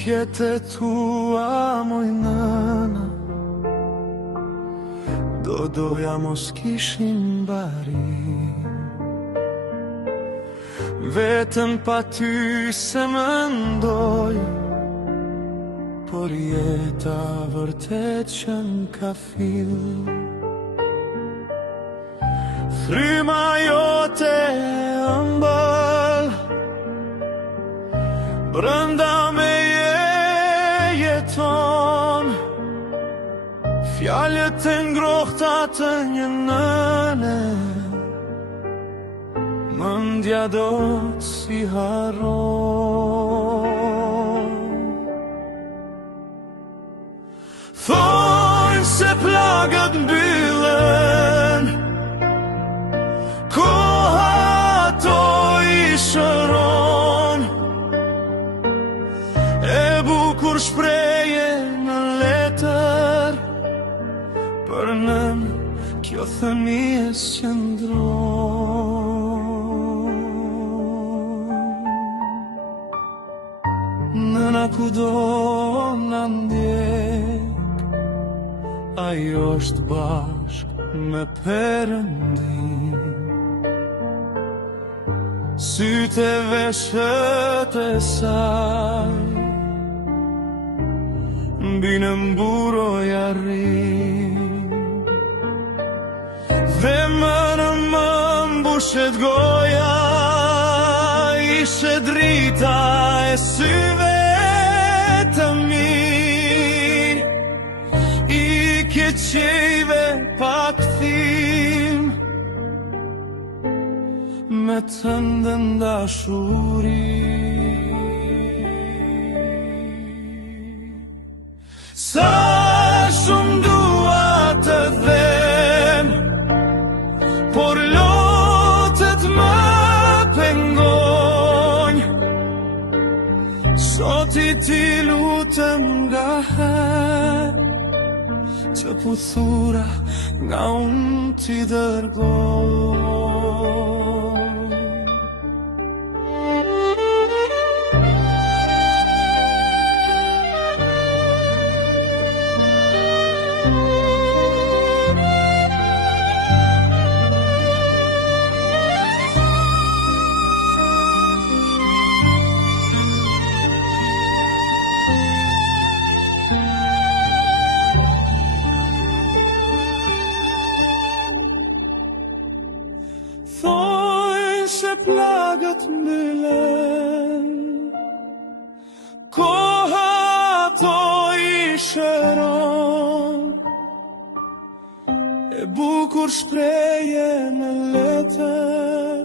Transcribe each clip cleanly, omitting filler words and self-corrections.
t'jetë tua moj nëna, doja mos kishim bari. Vetëm pa ty se mendoj, por jeta vërtet që n'ka fill. Fryma jote ëmbël, brënda me jeton, fjalët e ngrohta të një nëne, mendja do t'i harron. Thojnë se plagët mbyllen, koha ato i shëron, e bukur shpreje në letër, për nën kjo thëmies qëndron. Nëna kudo na ndjek, ajo është bashk me Perëndin. Sytë e veshët e saj mbi në mburoj arrin, dhe më mbushet goja, ishe drita e syve të mi, i keqejve pa kthim, me të ndën dashuri. Sa shumë dua të them, por lotët më pengonj, sot i ti lutem nga her, që puthura nga unë ti dërgoj. Thojnë se plagët mbyllen, koha ato i shëron, e bukur shpreje në letër,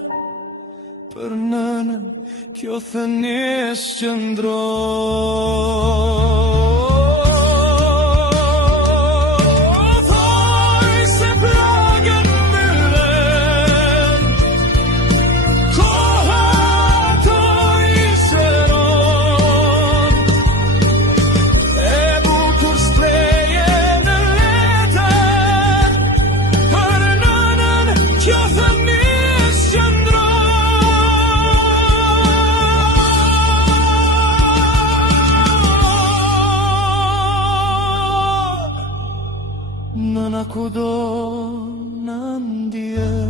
për nënën kjo thënies qëndron. Nëna kudo na ndjek,